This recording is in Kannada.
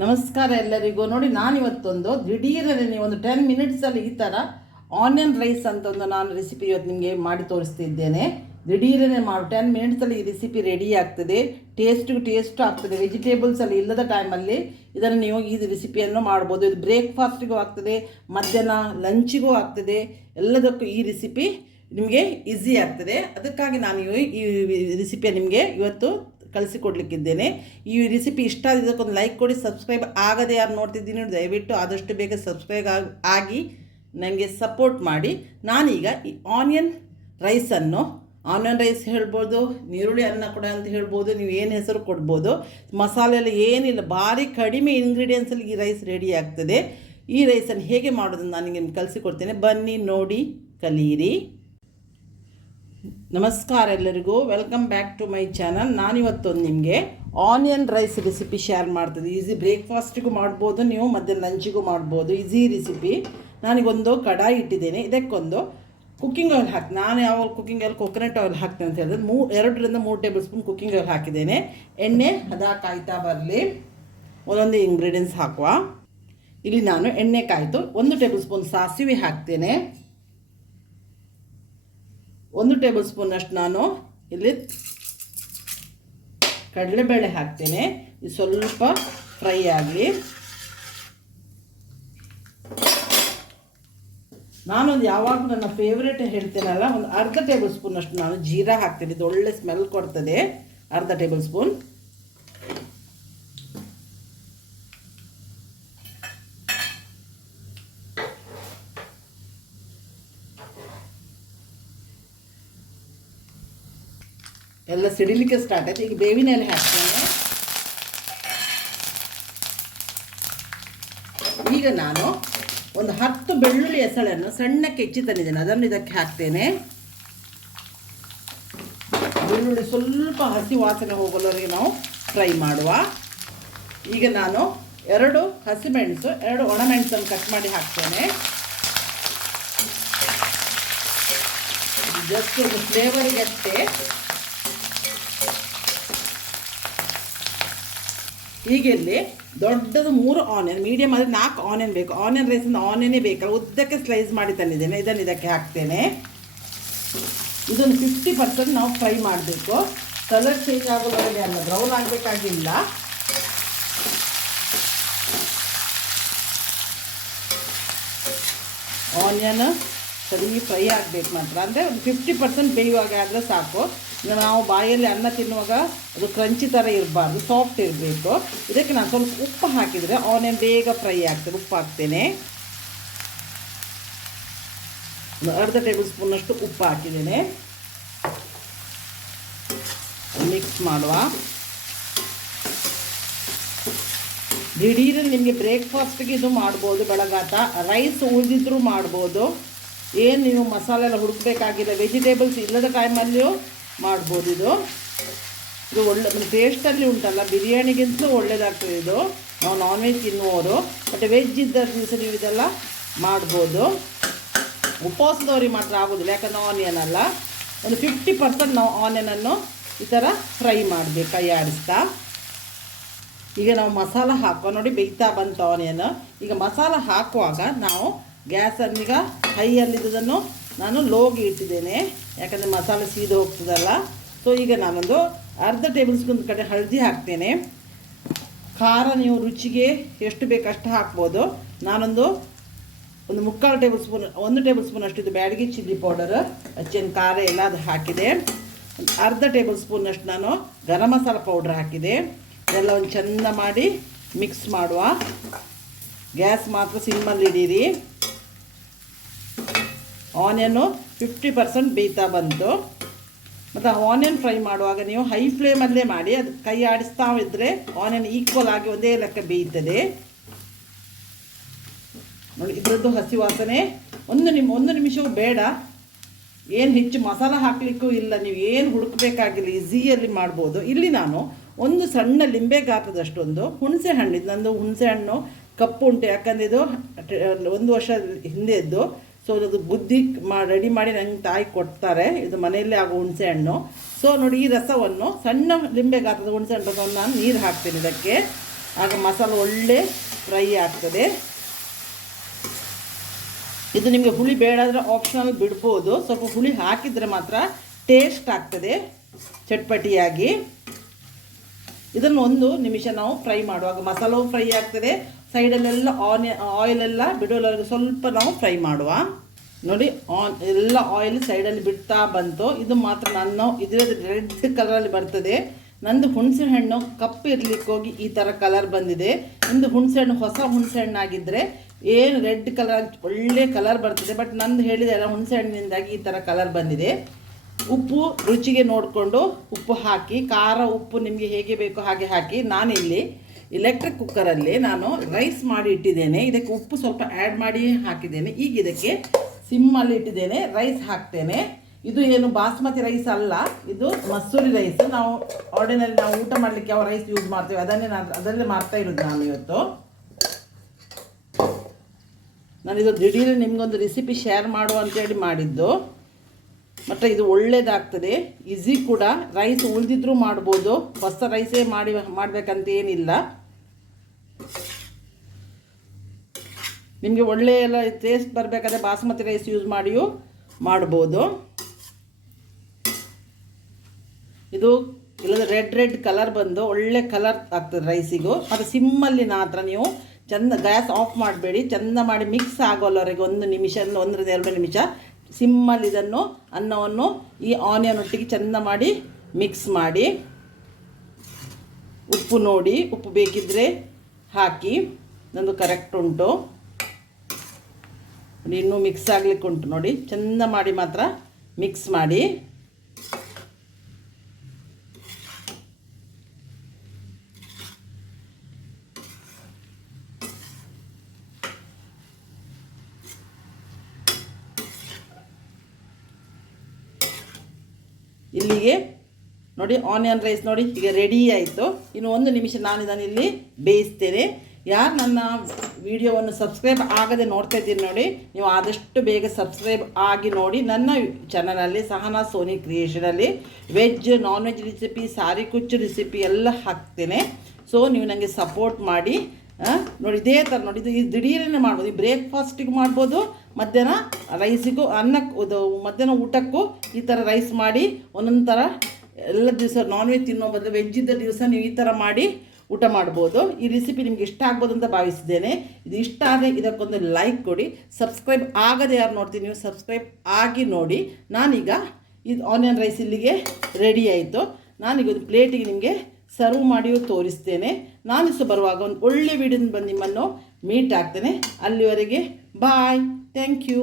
ನಮಸ್ಕಾರ ಎಲ್ಲರಿಗೂ. ನೋಡಿ, ನಾನಿವತ್ತೊಂದು ದಿಢೀರನೆ ಒಂದು 10 ಮಿನಿಟ್ಸಲ್ಲಿ ಈ ಥರ ಆನಿಯನ್ ರೈಸ್ ಅಂತ ಒಂದು ನಾನು ರೆಸಿಪಿ ಇವತ್ತು ನಿಮಗೆ ಮಾಡಿ ತೋರಿಸ್ತಿದ್ದೇನೆ. ದಿಢೀರನೆ ಮಾಡಿ 10 ಮಿನಿಟ್ಸಲ್ಲಿ ಈ ರೆಸಿಪಿ ರೆಡಿ ಆಗ್ತದೆ. ಟೇಸ್ಟು ಆಗ್ತದೆ. ವೆಜಿಟೇಬಲ್ಸಲ್ಲಿ ಇಲ್ಲದ ಟೈಮಲ್ಲಿ ಇದನ್ನು ನೀವು ಈ ರೆಸಿಪಿಯನ್ನು ಮಾಡ್ಬೋದು. ಇದು ಬ್ರೇಕ್ಫಾಸ್ಟಿಗೂ ಆಗ್ತದೆ, ಮಧ್ಯಾಹ್ನ ಲಂಚಿಗೂ ಆಗ್ತದೆ. ಎಲ್ಲದಕ್ಕೂ ಈ ರೆಸಿಪಿ ನಿಮಗೆ ಈಸಿ ಆಗ್ತದೆ. ಅದಕ್ಕಾಗಿ ನಾನು ಈ ರೆಸಿಪಿಯನ್ನು ನಿಮಗೆ ಇವತ್ತು ಕಳಿಸಿಕೊಡ್ಲಿಕ್ಕಿದ್ದೇನೆ. ಈ ರೆಸಿಪಿ ಇಷ್ಟ ಆಗಿದ್ದಕ್ಕೊಂದು ಲೈಕ್ ಕೊಡಿ. ಸಬ್ಸ್ಕ್ರೈಬ್ ಆಗದೆ ಯಾರು ನೋಡ್ತಿದ್ದೀನಿ ದಯವಿಟ್ಟು ಆದಷ್ಟು ಬೇಗ ಸಬ್ಸ್ಕ್ರೈಬ್ ಆಗಿ ನನಗೆ ಸಪೋರ್ಟ್ ಮಾಡಿ. ನಾನೀಗ ಈ ಆನಿಯನ್ ರೈಸ್ ಹೇಳ್ಬೋದು, ನೀರುಳ್ಳಿ ಅನ್ನ ಕೂಡ ಅಂತ ಹೇಳ್ಬೋದು, ನೀವು ಏನು ಹೆಸರು ಕೊಡ್ಬೋದು. ಮಸಾಲೆ ಎಲ್ಲ ಏನಿಲ್ಲ, ಭಾರಿ ಕಡಿಮೆ ಇಂಗ್ರೀಡಿಯೆಂಟ್ಸಲ್ಲಿ ಈ ರೈಸ್ ರೆಡಿ ಆಗ್ತದೆ. ಈ ರೈಸನ್ನು ಹೇಗೆ ಮಾಡೋದನ್ನು ನಾನು ನಿಮಗೆ ಕಲಿಸಿಕೊಡ್ತೇನೆ. ಬನ್ನಿ ನೋಡಿ ಕಲೀರಿ. ನಮಸ್ಕಾರ ಎಲ್ಲರಿಗೂ, welcome back to my channel. ನಾನಿವತ್ತೊಂದು ನಿಮಗೆ ಆನಿಯನ್ ರೈಸ್ ರೆಸಿಪಿ ಶೇರ್ ಮಾಡ್ತಿದ್ದೆ. ಈಸಿ ಬ್ರೇಕ್ಫಾಸ್ಟಿಗೂ ಮಾಡ್ಬೋದು, ನೀವು ಮಧ್ಯಾಹ್ನ ಲಂಚಿಗೂ ಮಾಡ್ಬೋದು. Easy recipe. ನಾನೀಗೊಂದು ಕಡಾಯಿ ಇಟ್ಟಿದ್ದೇನೆ. ಇದಕ್ಕೊಂದು ಕುಕ್ಕಿಂಗ್ ಆಯಿಲ್ ಹಾಕಿ, ನಾನು ಯಾವಾಗ ಕುಕ್ಕಿಂಗ್ ಆಯಿಲ್ ಕೊಕೊನಟ್ ಆಯಿಲ್ ಹಾಕ್ತೇನೆ ಅಂತ ಹೇಳಿದ್ರೆ 2 ರಿಂದ 3 ಟೇಬಲ್ ಸ್ಪೂನ್ ಕುಕ್ಕಿಂಗ್ ಆಯಿಲ್ ಹಾಕಿದ್ದೇನೆ. ಎಣ್ಣೆ ಕಾಯ್ತಾ ಬರಲಿ. ಒಂದೊಂದು ಇಂಗ್ರೀಡಿಯೆಂಟ್ಸ್ ಹಾಕುವ. ಇಲ್ಲಿ ನಾನು ಎಣ್ಣೆ ಕಾಯ್ತು. 1 ಟೇಬಲ್ ಸ್ಪೂನ್ ಸಾಸಿವೆ ಹಾಕ್ತೇನೆ. 1 ಟೇಬಲ್ ಸ್ಪೂನಷ್ಟು ನಾನು ಇಲ್ಲಿ ಕಡಲೆಬೇಳೆ ಹಾಕ್ತೇನೆ. ಇದು ಸ್ವಲ್ಪ ಫ್ರೈ ಆಗಲಿ. ನಾನೊಂದು ಯಾವಾಗಲೂ ನನ್ನ ಫೇವ್ರೇಟ್ ಹೇಳ್ತೇನಲ್ಲ, ಒಂದು ಅರ್ಧ ಟೇಬಲ್ ಸ್ಪೂನಷ್ಟು ನಾನು ಜೀರಾ ಹಾಕ್ತೇನೆ. ಇದು ಒಳ್ಳೆ ಸ್ಮೆಲ್ ಕೊಡ್ತದೆ. ಅರ್ಧ ಟೇಬಲ್ ಸ್ಪೂನ್. ಎಲ್ಲ ಸಿಡಿಲಿಕ್ಕೆ ಸ್ಟಾರ್ಟ್ ಆಯ್ತು. ಈಗ ಬೇವಿನ ಎಲೆ ಹಾಕ್ತೇನೆ. ಈಗ ನಾನು ಒಂದು 10 ಬೆಳ್ಳುಳ್ಳಿ ಎಸಳನ್ನು ಸಣ್ಣಕ್ಕೆ ಹೆಚ್ಚಿ ತಂದಿದ್ದೇನೆ, ಅದನ್ನು ಇದಕ್ಕೆ ಹಾಕ್ತೇನೆ. ಬೆಳ್ಳುಳ್ಳಿ ಸ್ವಲ್ಪ ಹಸಿ ವಾಸನೆ ಹೋಗಲವರೆಗೆ ನಾವು ಫ್ರೈ ಮಾಡುವ. ಈಗ ನಾನು 2 ಹಸಿಮೆಣಸು 2 ಒಣಮೆಣಸನ್ನು ಕಟ್ ಮಾಡಿ ಹಾಕ್ತೇನೆ. ಜಸ್ಟ್ ಒಂದು ಫ್ಲೇವರಿಗಷ್ಟೇ. ಈಗ ಇಲ್ಲಿ ದೊಡ್ಡದು 3 ಆನಿಯನ್, ಮೀಡಿಯಮ್ ಆದರೆ 4 ಆನಿಯನ್ ಬೇಕು. ಆನಿಯನ್ ರೈಸಿಂದ ಆನಿಯನ್ನೇ ಬೇಕಲ್ಲ, ಉದ್ದಕ್ಕೆ ಸ್ಲೈಸ್ ಮಾಡಿ ತಂದಿದ್ದೇನೆ. ಇದನ್ನು ಇದಕ್ಕೆ ಹಾಕ್ತೇನೆ. ಇದೊಂದು 50% ನಾವು ಫ್ರೈ ಮಾಡಬೇಕು. ಕಲರ್ ಚೇಂಜ್ ಆಗೋದ್ರಲ್ಲಿ ಅಲ್ಲ, ಬ್ರೌನ್ ಆಗಬೇಕಾಗಿಲ್ಲ. ಆನಿಯನ್ ಸರಿ ಫ್ರೈ ಆಗಬೇಕು ಮಾತ್ರ. ಅಂದರೆ ಒಂದು 50% ಬೇಯುವಾಗ ಆದರೆ ಸಾಕು. ನಾವು ಬಾಯಲ್ಲಿ ಅನ್ನ ತಿನ್ನುವಾಗ ಅದು ಕ್ರಂಚಿ ಥರ ಇರಬಾರ್ದು, ಸಾಫ್ಟ್ ಇರಬೇಕು. ಇದಕ್ಕೆ ನಾನು ಸ್ವಲ್ಪ ಉಪ್ಪು ಹಾಕಿದರೆ ಆನಿಯನ್ ಬೇಗ ಫ್ರೈ ಆಗ್ತದೆ. ಉಪ್ಪು ಹಾಕ್ತೇನೆ. ಒಂದು ಅರ್ಧ ಟೇಬಲ್ ಸ್ಪೂನಷ್ಟು ಉಪ್ಪು ಹಾಕಿದ್ದೇನೆ. ಮಿಕ್ಸ್ ಮಾಡುವ. ದಿಢೀರನ್ನು ನಿಮಗೆ ಬ್ರೇಕ್ಫಾಸ್ಟಿಗೆ ಇದು ಮಾಡ್ಬೋದು. ಬೆಳಗಾತ ರೈಸ್ ಉಳಿದಿದ್ರೂ ಮಾಡ್ಬೋದು. ಏನು ನೀವು ಮಸಾಲೆ ಎಲ್ಲ ಹುಡುಕಬೇಕಾಗಿಲ್ಲ. ವೆಜಿಟೇಬಲ್ಸ್ ಇಲ್ಲದ ಟೈಮಲ್ಲಿಯೂ ಮಾಡ್ಬೋದು. ಇದು ಒಳ್ಳೆ ಟೇಸ್ಟಲ್ಲಿ ಉಂಟಲ್ಲ, ಬಿರಿಯಾನಿಗಿಂತಲೂ ಒಳ್ಳೆಯದಾಗ್ತದೆ ಇದು. ನಾವು ನಾನ್ ವೆಜ್ ತಿನ್ನುವವರು, ಮತ್ತು ವೆಜ್ ಇದ್ದ ದಿವಸ ನೀವು ಇದೆಲ್ಲ ಮಾಡ್ಬೋದು. ಉಪವಾಸದವ್ರಿಗೆ ಮಾತ್ರ ಆಗೋದಿಲ್ಲ, ಯಾಕಂದರೆ ಆನಿಯನ್ ಅಲ್ಲ. ಒಂದು 50% ನಾವು ಆನಿಯನನ್ನು ಈ ಥರ ಫ್ರೈ ಮಾಡಬೇಕು, ಕೈ ಆಡಿಸ್ತಾ. ಈಗ ನಾವು ಮಸಾಲ ಹಾಕುವ. ನೋಡಿ, ಬೇಯ್ತಾ ಬಂತು ಆನಿಯನ್. ಈಗ ಮಸಾಲ ಹಾಕುವಾಗ ನಾವು ಗ್ಯಾಸನ್ನೀಗ ಹೈಯಲ್ಲಿದ್ದದನ್ನು ನಾನು ಲೋಗೆ ಇಟ್ಟಿದ್ದೇನೆ, ಯಾಕಂದರೆ ಮಸಾಲೆ ಸೀದು ಹೋಗ್ತದಲ್ಲ. ಸೊ ಈಗ ನಾನೊಂದು ಅರ್ಧ ಟೇಬಲ್ ಸ್ಪೂನ್ ಕಡೆ ಹಳದಿ ಹಾಕ್ತೇನೆ. ಖಾರ ನೀವು ರುಚಿಗೆ ಎಷ್ಟು ಬೇಕಷ್ಟು ಹಾಕ್ಬೋದು. ನಾನೊಂದು 1/4 ಟೇಬಲ್ ಸ್ಪೂನ್, 1 ಟೇಬಲ್ ಸ್ಪೂನ್ ಅಷ್ಟು ಇದು ಬ್ಯಾಡಗಿ ಚಿಲ್ಲಿ ಪೌಡರ್, ಅಚ್ಚೇನು ಖಾರ ಎಲ್ಲ ಅದು ಹಾಕಿದೆ. ಅರ್ಧ ಟೇಬಲ್ ಸ್ಪೂನಷ್ಟು ನಾನು ಗರಂ ಮಸಾಲ ಪೌಡ್ರ್ ಹಾಕಿದೆ. ಎಲ್ಲ ಒಂದು ಚೆಂದ ಮಾಡಿ ಮಿಕ್ಸ್ ಮಾಡುವ. ಗ್ಯಾಸ್ ಮಾತ್ರ ಸಿಮ್ಮಲ್ಲಿ ಇಡೀರಿ. ಆನಿಯನ್ನು 50% ಬೇಯ್ತಾ ಬಂತು. ಮತ್ತು ಆನಿಯನ್ ಫ್ರೈ ಮಾಡುವಾಗ ನೀವು ಹೈ ಫ್ಲೇಮಲ್ಲೇ ಮಾಡಿ, ಅದು ಕೈ ಆಡಿಸ್ತಾ ಇದ್ದರೆ ಆನಿಯನ್ ಈಕ್ವಲ್ ಆಗಿ ಒಂದೇ ಲೆಕ್ಕ ಬೇಯ್ತದೆ. ನೋಡಿ, ಇದರದ್ದು ಹಸಿ ವಾಸನೆ ಒಂದು ನಿಮಿಷವೂ ಬೇಡ. ಏನು ಹೆಚ್ಚು ಮಸಾಲ ಹಾಕಲಿಕ್ಕೂ ಇಲ್ಲ, ನೀವು ಏನು ಹುಡುಕಬೇಕಾಗಿಲ್ಲ, ಈಸಿಯಲ್ಲಿ ಮಾಡ್ಬೋದು. ಇಲ್ಲಿ ನಾನು ಒಂದು ಸಣ್ಣ ಲಿಂಬೆ ಗಾತ್ರದಷ್ಟೊಂದು ಹುಣಸೆ ಹಣ್ಣು, ಇದು ನಂದು ಹುಣಸೆ ಹಣ್ಣು ಕಪ್ಪು ಉಂಟು, ಯಾಕಂದರೆ ಇದು 1 ವರ್ಷ ಹಿಂದೆದ್ದು. ಸೊ ಅದು ಬುದ್ಧಿ ರೆಡಿ ಮಾಡಿ ನಂಗೆ ತಾಯಿ ಕೊಡ್ತಾರೆ. ಇದು ಮನೆಯಲ್ಲೇ ಆಗೋ ಹುಣಸೆ ಹಣ್ಣು. ಸೊ ನೋಡಿ, ಈ ರಸವನ್ನು ಸಣ್ಣ ಲಿಂಬೆ ಗಾತ್ರದ ಹುಣಸೆ ಹಣ್ಣು ರಸವನ್ನು ನಾನು ನೀರು ಹಾಕ್ತೀನಿ ಇದಕ್ಕೆ. ಆಗ ಮಸಾಲೆ ಒಳ್ಳೆ ಫ್ರೈ ಆಗ್ತದೆ. ಇದು ನಿಮಗೆ ಹುಳಿ ಬೇಡಾದರೆ ಆಪ್ಷನಲ್ ಬಿಡ್ಬೋದು, ಸ್ವಲ್ಪ ಹುಳಿ ಹಾಕಿದರೆ ಮಾತ್ರ ಟೇಸ್ಟ್ ಆಗ್ತದೆ ಚಟ್ಪಟಿಯಾಗಿ. ಇದನ್ನು 1 ನಿಮಿಷ ನಾವು ಫ್ರೈ ಮಾಡುವಾಗ ಮಸಾಲವು ಫ್ರೈ ಆಗ್ತದೆ, ಸೈಡಲ್ಲೆಲ್ಲ ಆಯಿಲೆಲ್ಲ ಬಿಡೋವರೆಗೆ ಸ್ವಲ್ಪ ನಾವು ಫ್ರೈ ಮಾಡುವ. ನೋಡಿ ಎಲ್ಲ ಆಯಿಲ್ ಸೈಡಲ್ಲಿ ಬಿಡ್ತಾ ಬಂತು. ಇದು ಮಾತ್ರ ಇದರಲ್ಲಿ ರೆಡ್ ಕಲರಲ್ಲಿ ಬರ್ತದೆ. ನಂದು ಹುಣಸೆ ಹಣ್ಣು ಕಪ್ಪು ಇರ್ಲಿಕ್ಕೆ ಹೋಗಿ ಈ ಥರ ಕಲರ್ ಬಂದಿದೆ. ನಿಮ್ಮದು ಹುಣಸೆ ಹಣ್ಣು ಹೊಸ ಹುಣಸೆ ಹಣ್ಣಾಗಿದ್ದರೆ ಏನು ರೆಡ್ ಕಲರ್ ಒಳ್ಳೆ ಕಲರ್ ಬರ್ತದೆ. ಬಟ್ ನಂದು ಹೇಳಿದೆ ಅಲ್ಲ, ಹುಣಸೆ ಹಣ್ಣಿನಿಂದಾಗಿ ಈ ಥರ ಕಲರ್ ಬಂದಿದೆ. ಉಪ್ಪು ರುಚಿಗೆ ನೋಡಿಕೊಂಡು ಉಪ್ಪು ಹಾಕಿ, ಖಾರ ಉಪ್ಪು ನಿಮಗೆ ಹೇಗೆ ಬೇಕೋ ಹಾಗೆ ಹಾಕಿ. ನಾನಿಲ್ಲಿ ಎಲೆಕ್ಟ್ರಿಕ್ ಕುಕ್ಕರಲ್ಲಿ ನಾನು ರೈಸ್ ಮಾಡಿ ಇಟ್ಟಿದ್ದೇನೆ. ಇದಕ್ಕೆ ಉಪ್ಪು ಸ್ವಲ್ಪ ಆ್ಯಡ್ ಮಾಡಿ ಹಾಕಿದ್ದೇನೆ. ಈಗ ಇದಕ್ಕೆ ಸಿಮ್ಮಲ್ಲಿ ಇಟ್ಟಿದ್ದೇನೆ, ರೈಸ್ ಹಾಕ್ತೇನೆ. ಇದು ಏನು ಬಾಸ್ಮತಿ ರೈಸ್ ಅಲ್ಲ, ಇದು ಮಸೂರಿ ರೈಸ್. ನಾವು ಆರ್ಡಿನರಿ ನಾವು ಊಟ ಮಾಡಲಿಕ್ಕೆ ಯಾವ ರೈಸ್ ಯೂಸ್ ಮಾಡ್ತೇವೆ ಅದನ್ನೇ ಮಾಡ್ತಾ ಇರೋದು ನಾನು ಇವತ್ತು. ನಾನಿದು ದಿಢೀರ್ ನಿಮಗೊಂದು ರೆಸಿಪಿ ಶೇರ್ ಮಾಡುವ ಅಂತೇಳಿ ಮಾಡಿದ್ದು. ಮತ್ತು ಇದು ಒಳ್ಳೆಯದಾಗ್ತದೆ, ಈಸಿ ಕೂಡ. ರೈಸ್ ಉಳಿದಿದ್ರೂ ಮಾಡ್ಬೋದು, ಹೊಸ ರೈಸೇ ಮಾಡಬೇಕಂತ ಏನಿಲ್ಲ. ನಿಮಗೆ ಒಳ್ಳೆಯ ಎಲ್ಲ ಟೇಸ್ಟ್ ಬರಬೇಕಾದ್ರೆ ಬಾಸ್ಮತಿ ರೈಸ್ ಯೂಸ್ ಮಾಡಿಯೂ ಮಾಡ್ಬೋದು. ಇದು ಇಲ್ಲದ ರೆಡ್ ಕಲರ್ ಬಂದು ಒಳ್ಳೆ ಕಲರ್ ಆಗ್ತದೆ ರೈಸಿಗೂ. ಮತ್ತು ಸಿಮ್ಮಲ್ಲಿ ಮಾತ್ರ ನೀವು ಚೆಂದ ಗ್ಯಾಸ್ ಆಫ್ ಮಾಡಬೇಡಿ, ಚೆಂದ ಮಾಡಿ ಮಿಕ್ಸ್ ಆಗೋಲ್ಲವರೆಗೆ 1 ನಿಮಿಷ 1-2 ನಿಮಿಷ ಸಿಮ್ಮಲ್ಲಿ ಇದನ್ನು ಅನ್ನವನ್ನು ಈ ಆನಿಯನ್ ಒಟ್ಟಿಗೆ ಚೆಂದ ಮಾಡಿ ಮಿಕ್ಸ್ ಮಾಡಿ. ಉಪ್ಪು ನೋಡಿ, ಉಪ್ಪು ಬೇಕಿದ್ದರೆ ಹಾಕಿ. ನಂದು ಕರೆಕ್ಟ್ ಉಂಟು. ಇನ್ನೂ ಮಿಕ್ಸ್ ಆಗಲಿಕ್ಕೆ ಉಂಟು ನೋಡಿ. ಚೆಂದ ಮಾಡಿ ಮಾತ್ರ ಮಿಕ್ಸ್ ಮಾಡಿ. ಇಲ್ಲಿಗೆ ನೋಡಿ ಆನಿಯನ್ ರೈಸ್ ನೋಡಿ ಈಗ ರೆಡಿ ಆಯಿತು. ಇನ್ನು 1 ನಿಮಿಷ ನಾನು ಇದನ್ನು ಇಲ್ಲಿ ಬೇಯಿಸ್ತೇನೆ. ಯಾರು ನನ್ನ ವಿಡಿಯೋವನ್ನು ಸಬ್ಸ್ಕ್ರೈಬ್ ಆಗದೆ ನೋಡ್ತಾ ಇದ್ದೀನಿ ನೋಡಿ, ನೀವು ಆದಷ್ಟು ಬೇಗ ಸಬ್ಸ್ಕ್ರೈಬ್ ಆಗಿ ನೋಡಿ. ನನ್ನ ಚಾನಲಲ್ಲಿ ಸಹನಾ ಸೋನಿ ಕ್ರಿಯೇಷನಲ್ಲಿ ವೆಜ್ ನಾನ್ ವೆಜ್ ರೆಸಿಪಿ, ಸಾರಿ ಕುಚ್ಚು ರೆಸಿಪಿ ಎಲ್ಲ ಹಾಕ್ತೇನೆ. ಸೊ ನೀವು ನನಗೆ ಸಪೋರ್ಟ್ ಮಾಡಿ. ನೋಡಿ ಇದೇ ಥರ ನೋಡಿ, ಇದು ದಿಢೀರನೇ ಮಾಡ್ಬೋದು. ಈ ಬ್ರೇಕ್ಫಾಸ್ಟಿಗೂ ಮಾಡ್ಬೋದು, ಮಧ್ಯಾಹ್ನ ರೈಸಿಗೂ, ಅನ್ನಕ್ಕೆ ಮಧ್ಯಾಹ್ನ ಊಟಕ್ಕೂ ಈ ಥರ ರೈಸ್ ಮಾಡಿ ಒಂದೊಂದು ಥರ ಎಲ್ಲ ದಿವಸ ನಾನ್ ವೆಜ್ ತಿನ್ನೋ ಬದಲು ವೆಜ್ ಇದ್ದ ದಿವಸ ನೀವು ಈ ಥರ ಮಾಡಿ ಊಟ ಮಾಡ್ಬೋದು. ಈ ರೆಸಿಪಿ ನಿಮ್ಗೆ ಇಷ್ಟ ಆಗ್ಬೋದು ಅಂತ ಭಾವಿಸಿದ್ದೇನೆ. ಇದು ಇಷ್ಟ ಆದರೆ ಇದಕ್ಕೊಂದು ಲೈಕ್ ಕೊಡಿ. ಸಬ್ಸ್ಕ್ರೈಬ್ ಆಗದೆ ಯಾರು ನೋಡ್ತೀನಿ, ನೀವು ಸಬ್ಸ್ಕ್ರೈಬ್ ಆಗಿ ನೋಡಿ. ನಾನೀಗ ಇದು ಆನಿಯನ್ ರೈಸ್ ಇಲ್ಲಿಗೆ ರೆಡಿ ಆಯಿತು. ನಾನೀಗ ಒಂದು ಪ್ಲೇಟಿಗೆ ನಿಮಗೆ ಸರ್ವ್ ಮಾಡಿಯೂ ತೋರಿಸ್ತೇನೆ. ನಾನಿಷ್ಟು ಬರುವಾಗ ಒಂದು ಒಳ್ಳೆ ವಿಡಿಯೋದಿಂದ ಬಂದು ನಿಮ್ಮನ್ನು ಮೀಟ್ ಆಗ್ತೇನೆ. ಅಲ್ಲಿವರೆಗೆ ಬಾಯ್, ಥ್ಯಾಂಕ್ ಯು.